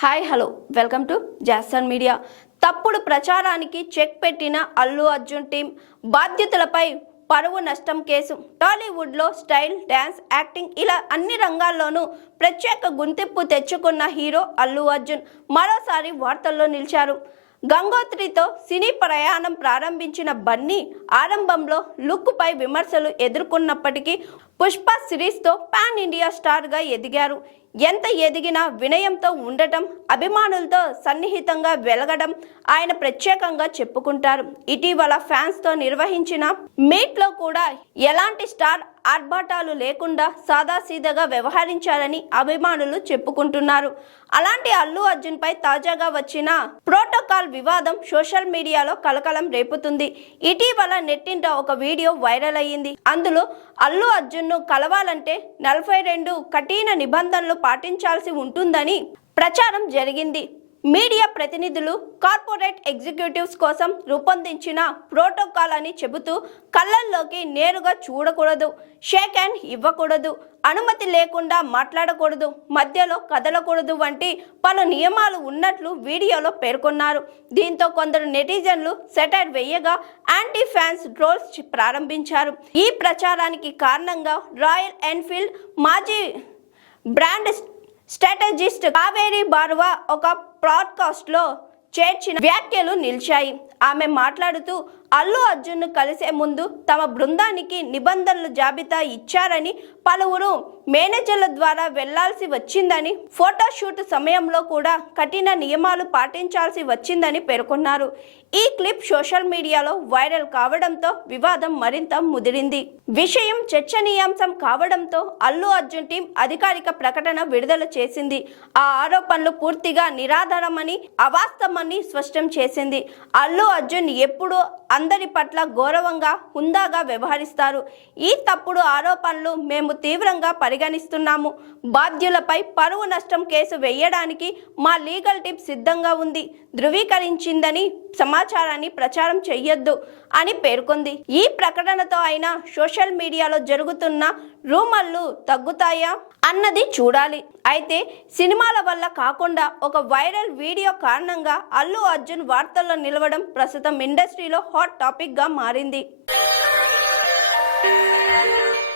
Hi hello welcome to Jason media. తప్పుడు ప్రచారానికి check పెట్టిన అల్లు అర్జున్ టీం బాధ్యతలపై పరువు నష్టం కేసు. టాలీవుడ్లో స్టైల్, డ్యాన్స్, యాక్టింగ్ ఇలా అన్ని రంగాల్లోనూ ప్రత్యేక గుర్తింపు తెచ్చుకున్న హీరో అల్లు అర్జున్ మరోసారి వార్తల్లో నిలిచారు. గంగోత్రితో సినీ ప్రయాణం ప్రారంభించిన బన్నీ ఆరంభంలో లుక్పై విమర్శలు ఎదుర్కొన్నప్పటికీ పుష్ప సిరీస్తో పాన్ ఇండియా స్టార్గా ఎదిగారు. ఎంత ఎదిగినా వినయంతో ఉండటం, అభిమానులతో సన్నిహితంగా వెలగడం ఆయన ప్రత్యేకంగా చెప్పుకుంటారు. ఇటీవల ఫ్యాన్స్తో నిర్వహించిన మీట్లో కూడా ఎలాంటి స్టార్ ఆర్భాటాలు లేకుండా సాదాసీదాగా వ్యవహరించారని అభిమానులు చెప్పుకుంటున్నారు. అలాంటి అల్లు అర్జున్ పై తాజాగా వచ్చిన ప్రోటోకాల్ వివాదం సోషల్ మీడియాలో కలకలం రేపుతుంది. ఇటీవల నెట్టింట ఒక వీడియో వైరల్ అయ్యింది. అందులో అల్లు అర్జున్ను కలవాలంటే 42 కఠిన నిబంధనలు పాటించాల్సి ఉంటుందని ప్రచారం జరిగింది. మీడియా ప్రతినిధులు కార్పొరేట్ ఎగ్జిక్యూటివ్స్ కోసం రూపొందించిన ప్రోటోకాల్ అని చెబుతూ కళ్ళల్లోకి నేరుగా చూడకూడదు, షేక్ హ్యాండ్ ఇవ్వకూడదు, అనుమతి లేకుండా మాట్లాడకూడదు, మధ్యలో కదలకూడదు వంటి పలు నియమాలు ఉన్నట్లు వీడియోలో పేర్కొన్నారు. దీంతో కొందరు నెటిజన్లు సెటైర్ వేయగా యాంటీ ఫ్యాన్స్ ట్రోల్స్ ప్రారంభించారు. ఈ ప్రచారానికి కారణంగా రాయల్ ఎన్ఫీల్డ్ మాజీ బ్రాండ్ స్ట్రాటజిస్ట్ కావేరీ బార్వా ఒక పాడ్కాస్ట్లో చేర్చిన వ్యాఖ్యలు నిలిచాయి. ఆమె మాట్లాడుతూ అల్లు అర్జున్ను కలిసే ముందు తమ బృందానికి నిబంధనలు జాబితా ఇచ్చారని, పలువురు మేనేజర్ల ద్వారా వెళ్లాల్సి వచ్చిందని, ఫోటోషూట్ సమయంలో కూడా కఠిన నియమాలు పాటించాల్సి వచ్చిందని పేర్కొన్నారు. ఈ క్లిప్ సోషల్ మీడియాలో వైరల్ కావడంతో వివాదం మరింత ముదిరింది. విషయం చర్చనీయాంశం కావడంతో అల్లు అర్జున్ టీం అధికారిక ప్రకటన విడుదల చేసింది. ఆ ఆరోపణలు పూర్తిగా నిరాధారమని, అవాస్తవమని స్పష్టం చేసింది. అల్లు అర్జున్ ఎప్పుడూ అందరి పట్ల గౌరవంగా, హుందాగా వ్యవహరిస్తారు. ఈ తప్పుడు ఆరోపణలు మేము తీవ్రంగా పరిగణిస్తున్నాము. బాధ్యులపై పరువు నష్టం కేసు వేయడానికి మా లీగల్ టీం సిద్ధంగా ఉంది. ధృవీకరించిందని సమాచారాన్ని ప్రచారం చేయొద్దు అని పేర్కొంది. ఈ ప్రకటనతో అయినా సోషల్ మీడియాలో జరుగుతున్న రూమర్లు తగ్గుతాయా అన్నది చూడాలి. అయితే సినిమాల వల్ల కాకుండా ఒక వైరల్ వీడియో కారణంగా అల్లు అర్జున్ వార్తల్లో నిలవడం ప్రస్తుతం ఇండస్ట్రీలో హాట్ టాపిక్ గా మారింది.